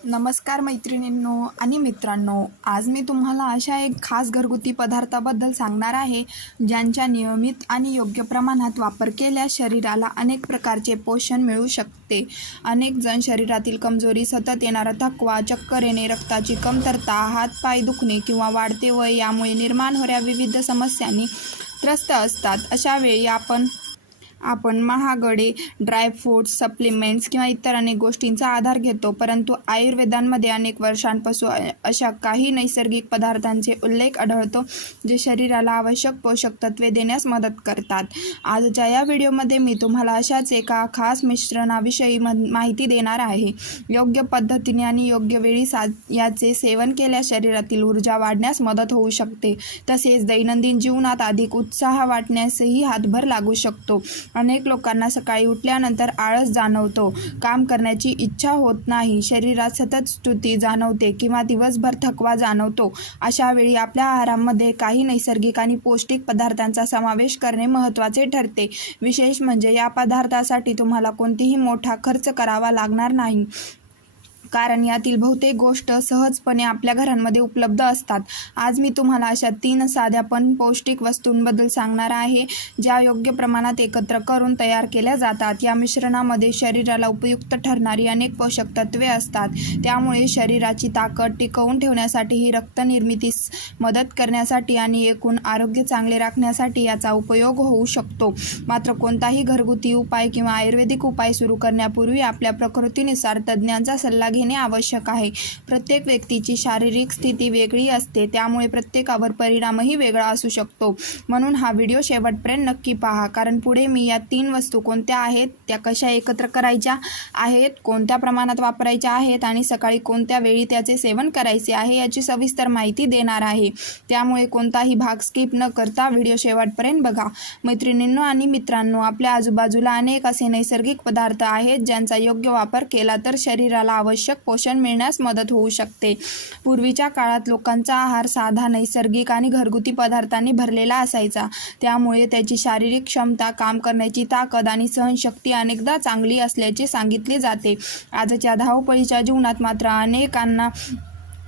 नमस्कार मैत्रिणींनो आणि मित्रांनो, आज मी तुम्हाला अशा एक खास घरगुती पदार्थाबद्दल सांगणार आहे ज्यांच्या नियमित आणि योग्य प्रमाणात वापर केल्यास शरीराला अनेक प्रकारचे पोषण मिळू शकते. अनेक जण शरीरातील कमजोरी, सतत येणारा थकवा, चक्कर येणे, रक्ताची कमतरता, हातपाय दुखणे किंवा वाढते वय यामुळे निर्माण होणाऱ्या विविध समस्यांनी त्रस्त असतात. अशा वेळी आपण महागडे ड्रायफ्रूट्स, सप्लिमेंट्स किंवा इतर अनेक गोष्टींचा आधार घेतो. परंतु आयुर्वेदामध्ये अनेक वर्षांपासून अशा काही नैसर्गिक पदार्थांचे उल्लेख आढळतो जे शरीराला आवश्यक पोषक तत्वे देण्यास मदत करतात. आजच्या या व्हिडिओमध्ये मी तुम्हाला अशाच एका खास मिश्रणाविषयी माहिती देणार आहे. योग्य पद्धतीने आणि योग्य वेळी याचे सेवन केल्यास शरीरातील ऊर्जा वाढण्यास मदत होऊ शकते. तसेच दैनंदिन जीवनात अधिक उत्साह वाटण्यासही हातभार लागू शकतो. अनेक लोकांना सकाळी उठल्यानंतर आळस जाणवतो, काम करण्याची इच्छा होत नाही, शरीरात सतत सुस्ती जाणवते किंवा दिवसभर थकवा जाणवतो. अशा वेळी आपल्या आहारामध्ये काही नैसर्गिक आणि पौष्टिक पदार्थांचा समावेश करणे महत्त्वाचे ठरते. विशेष म्हणजे या पदार्थासाठी तुम्हाला कोणतीही मोठा खर्च करावा लागणार नाही, कारण यातील बहुतेक गोष्ट सहजपणे आपल्या घरांमध्ये उपलब्ध असतात. आज मी तुम्हाला अशा 3 साध्या पण पौष्टिक वस्तूंबद्दल सांगणार आहे ज्या योग्य प्रमाणात एकत्र करून तयार केल्या जातात. या मिश्रणामध्ये शरीराला उपयुक्त ठरणारी अनेक पोषक तत्वे असतात. त्यामुळे शरीराची ताकद टिकवून ठेवण्यासाठी, रक्तनिर्मितीस मदत करण्यासाठी आणि एकूण आरोग्य चांगले राखण्यासाठी याचा उपयोग होऊ शकतो. मात्र कोणताही घरगुती उपाय किंवा आयुर्वेदिक उपाय सुरू करण्यापूर्वी आपल्या प्रकृतीनुसार तज्ज्ञांचा सल्ला घेणे आवश्यक आहे. प्रत्येक व्यक्तीची शारीरिक स्थिती वेगळी असते, त्यामुळे प्रत्येकावर परिणामही वेगळा असू शकतो. म्हणून हा व्हिडिओ शेवटपर्यंत नक्की पहा, कारण पुढे मी या 3 वस्तू कोणत्या आहेत, त्या कशा एकत्र करायच्या आहेत, कोणत्या प्रमाणात वापरायच्या आहेत आणि सकाळी कोणत्या वेळी त्याचे सेवन करायचे आहे याची सविस्तर माहिती देणार आहे. त्यामुळे कोणताही भाग स्किप न करता व्हिडिओ शेवटपर्यंत बघा. मैत्रिणींनो आणि मित्रांनो, आपल्या आजूबाजूला अनेक असे नैसर्गिक पदार्थ आहेत ज्यांचा योग्य वापर केला तर शरीराला आवश्यक पोषण मिळण्यास मदत होऊ शकते. पूर्वीच्या काळात लोकांचा आहार साधा, नैसर्गिक आणि घरगुती पदार्थांनी भरलेला असायचा. त्यामुळे त्याची शारीरिक क्षमता, काम करण्याची ताकद आणि सहनशक्ती अनेकदा चांगली असल्याचे सांगितले जाते. आजच्या धावपळीच्या जीवनात मात्र अनेकांना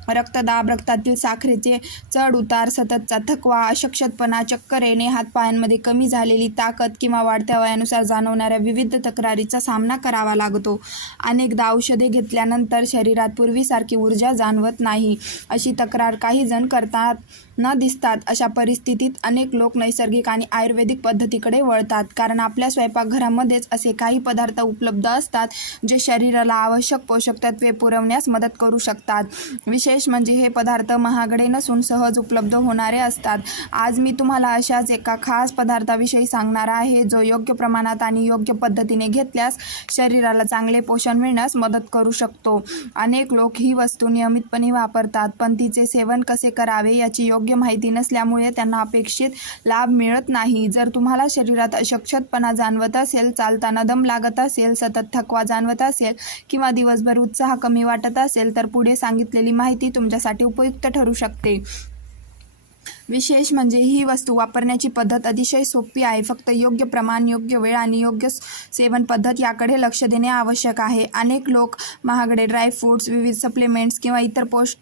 रक्तदाब, रक्तातील साखरेचे चढ उतार, सततचा थकवा, अशक्तपणा, चक्कर येणे, हातपायांमध्ये कमी झालेली ताकद किंवा वाढत्या वयानुसार जाणवणाऱ्या विविध तक्रारीचा सामना करावा लागतो. अनेकदा औषधे घेतल्यानंतर शरीरात पूर्वीसारखी ऊर्जा जाणवत नाही, अशी तक्रार काही जण करतात न दिसतात. अशा परिस्थितीत अनेक लोक नैसर्गिक आणि आयुर्वेदिक पद्धतीकडे वळतात, कारण आपल्या स्वयंपाकघरामध्येच असे काही पदार्थ उपलब्ध असतात जे शरीराला आवश्यक पोषक तत्वे पुरवण्यास मदत करू शकतात. विशेष म्हणजे हे पदार्थ महागडे नसून सहज उपलब्ध होणारे असतात. आज मी तुम्हाला अशाच एका खास पदार्थाविषयी सांगणार आहे जो योग्य प्रमाणात आणि योग्य पद्धतीने घेतल्यास शरीराला चांगले पोषण मिळण्यास मदत करू शकतो. अनेक लोक ही वस्तू नियमितपणे वापरतात, पण तिचे सेवन कसे करावे याची योग्य माहिती नसल्यामुळे त्यांना अपेक्षित लाभ मिळत नाही. जर तुम्हाला शरीरात अशक्तपणा जाणवत असेल, चालताना दम लागत असेल, सतत थकवा जाणवत असेल किंवा दिवसभर उत्साह कमी वाटत असेल तर पुढे सांगितलेली माहिती तुमच्यासाठी उपयुक्त ठरू शकते. विशेष म्हणजे ही वस्तू वापरण्याची पद्धत अतिशय सोपी आहे. फक्त योग्य प्रमाण, योग्य वेळ आणि योग्य सेवन पद्धत याकडे लक्ष देणे आवश्यक आहे. अनेक लोक महागडे ड्रायफ्रूट्स, विविध सप्लिमेंट्स किंवा इतर पौष्टिक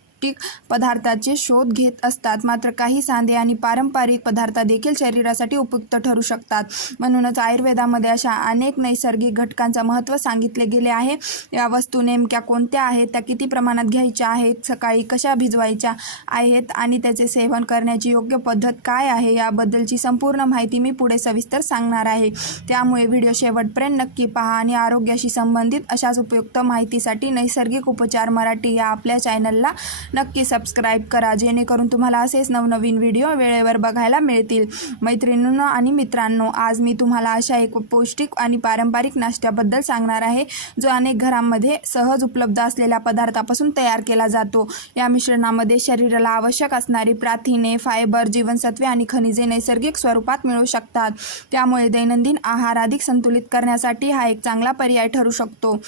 पदार्थाचे शोध घेत असतात. मात्र काही साधे आणि पारंपरिक पदार्थ देखील शरीरासाठी उपयुक्त ठरू शकतात. म्हणूनच आयुर्वेदामध्ये अशा अनेक नैसर्गिक घटकांचे महत्त्व सांगितले गेले आहे. या वस्तू नेमक्या कोणत्या आहेत, त्या किती प्रमाणात घ्यायच्या आहेत, सकाळी कशा भिजवायच्या आहेत आणि त्याचे सेवन करण्याची योग्य पद्धत काय आहे याबद्दलची संपूर्ण माहिती मी पुढे सविस्तर सांगणार आहे. त्यामुळे व्हिडिओ शेवटपर्यंत नक्की पहा आणि आरोग्याशी संबंधित अशाच उपयुक्त माहितीसाठी नैसर्गिक उपचार मराठी या आपल्या चॅनलला नक्की सबस्क्राईब करा, जेणेकरून तुम्हाला असेच नवनवीन व्हिडिओ वेळेवर बघायला मिळतील. मैत्रिणींनो आणि मित्रांनो, आज मी तुम्हाला अशा एक पौष्टिक आणि पारंपरिक नाश्त्याबद्दल सांगणार आहे जो अनेक घरांमध्ये सहज उपलब्ध असलेल्या पदार्थापासून तयार केला जातो. या मिश्रणामध्ये शरीराला आवश्यक असणारी प्रथिने, फायबर, जीवनसत्वे आणि खनिजे नैसर्गिक स्वरूपात मिळू शकतात. त्यामुळे दैनंदिन आहार अधिक संतुलित करण्यासाठी हा एक चांगला पर्याय ठरू शकतो.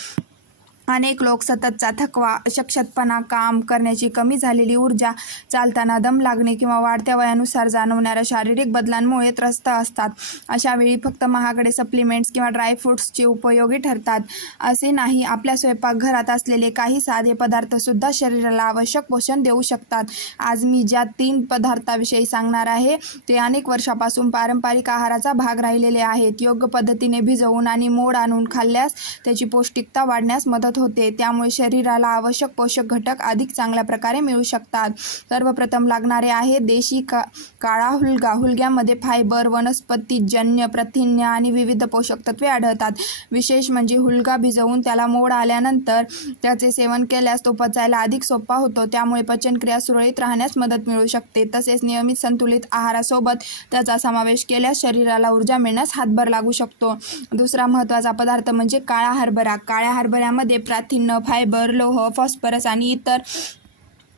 अनेक लोक सततचा थकवा, अशक्तपणा, काम करण्याची कमी झालेली ऊर्जा, चालताना दम लागणे किंवा वाढत्या वयानुसार जाणवणाऱ्या शारीरिक बदलांमुळे त्रस्त असतात. अशा वेळी फक्त महागडे सप्लिमेंट्स किंवा ड्रायफ्रुट्सचे उपयोगी ठरतात असे नाही. आपल्या स्वयंपाकघरात असलेले काही साधे पदार्थसुद्धा शरीराला आवश्यक पोषण देऊ शकतात. आज मी ज्या 3 पदार्थाविषयी सांगणार आहे ते अनेक वर्षापासून पारंपरिक आहाराचा भाग राहिलेले आहेत. योग्य पद्धतीने भिजवून आणि मोड आणून खाल्ल्यास त्याची पौष्टिकता वाढण्यास मदत होते. त्यामुळे शरीराला आवश्यक पोषक घटक अधिक चांगल्या प्रकारे मिळू शकतात. सर्वप्रथम लागणारे आहे देशी काळा हुलगा. हुलग्यामध्ये फायबर, वनस्पतीजन्य प्रथिने आणि विविध पोषक तत्वे आढळतात. विशेष म्हणजे हुलगा भिजवून त्याला मोड आल्यानंतर त्याचे सेवन केल्यास तो पचायला अधिक सोपा होतो. त्यामुळे पचनक्रिया सुरळीत राहण्यास मदत मिळू शकते. तसेच नियमित संतुलित आहारासोबत त्याचा समावेश केल्यास शरीराला ऊर्जा मिळण्यास हातभार लागू शकतो. दुसरा महत्त्वाचा पदार्थ म्हणजे काळा हरभरा. काळ्या हरभऱ्यामध्ये प्रथिने, फायबर, लोह, फॉस्फरस आणि इतर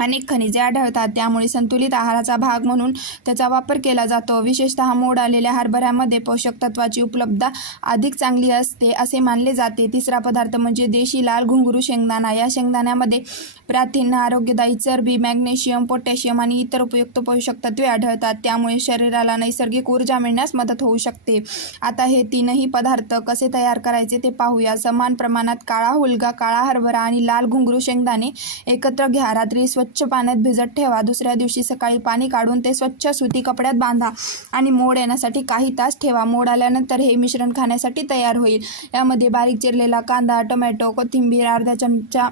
अनेक खनिजे आढळतात. त्यामुळे संतुलित आहाराचा भाग म्हणून त्याचा वापर केला जातो. विशेषतः मोड आलेल्या हरभऱ्यामध्ये पोषक तत्वाची उपलब्धता अधिक चांगली असते असे मानले जाते. तिसरा पदार्थ म्हणजे देशी लाल घुंगरू शेंगदाणा. या शेंगदाण्यामध्ये प्रथिने, आरोग्यदायी चरबी, मॅग्नेशियम, पोटॅशियम आणि इतर उपयुक्त पोषक तत्वे आढळतात. त्यामुळे शरीराला नैसर्गिक ऊर्जा मिळण्यास मदत होऊ शकते. आता हे 3ही पदार्थ कसे तयार करायचे ते पाहूया. समान प्रमाणात काळा हुलगा, काळा हरभरा आणि लाल घुंगरू शेंगदाणे एकत्र घ्या. रात्री स्वच्छ पाण्यात भिजत ठेवा. दुसऱ्या दिवशी सकाळी पाणी काढून ते स्वच्छ सुती कपड्यात बांधा आणि मोड येण्यासाठी काही तास ठेवा. मोड आल्यानंतर हे मिश्रण खाण्यासाठी तयार होईल. यामध्ये बारीक चिरलेला कांदा, टोमॅटो, कोथिंबीर, अर्धा चमचा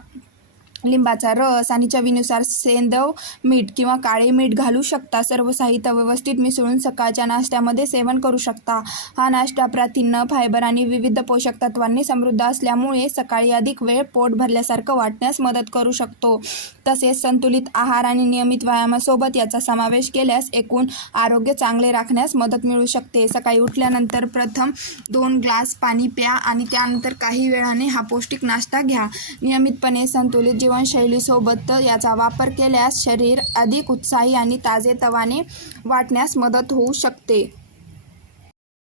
लिंबाचा रस आणि चवीनुसार सेंदव मीठ किंवा काळे मीठ घालू शकता. सर्व साहित्य व्यवस्थित मिसळून सकाळच्या नाश्त्यामध्ये सेवन करू शकता. हा नाश्ता प्रथिने, फायबर आणि विविध पोषक तत्वांनी समृद्ध असल्यामुळे सकाळी अधिक वेळ पोट भरल्यासारखं वाटण्यास मदत करू शकतो. तसेच संतुलित आहार आणि नियमित व्यायामासोबत याचा समावेश केल्यास एकूण आरोग्य चांगले राखण्यास मदत मिळू शकते. सकाळी उठल्यानंतर प्रथम 2 ग्लास पाणी प्या आणि त्यानंतर काही वेळाने हा पौष्टिक नाश्ता घ्या. नियमितपणे संतुलित जीवनशैलीसोबत याचा वापर केल्यास शरीर अधिक उत्साही आणि ताजेतवाने वाटण्यास मदत होऊ शकते.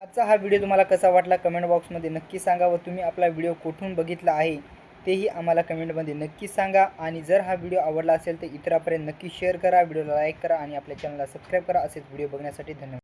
आजचा हा व्हिडिओ तुम्हाला कसा वाटला कमेंट बॉक्समध्ये नक्की सांगा व तुम्ही आपला व्हिडिओ कुठून बघितला आहे तेही आम्हाला कमेंटमध्ये नक्की सांगा. आणि जर हा व्हिडिओ आवडला असेल तर इतरांपर्यंत नक्की शेअर करा, व्हिडिओला लाईक करा आणि आपल्या चॅनलला सबस्क्राईब करा. असेच व्हिडिओ बघण्यासाठी धन्यवाद.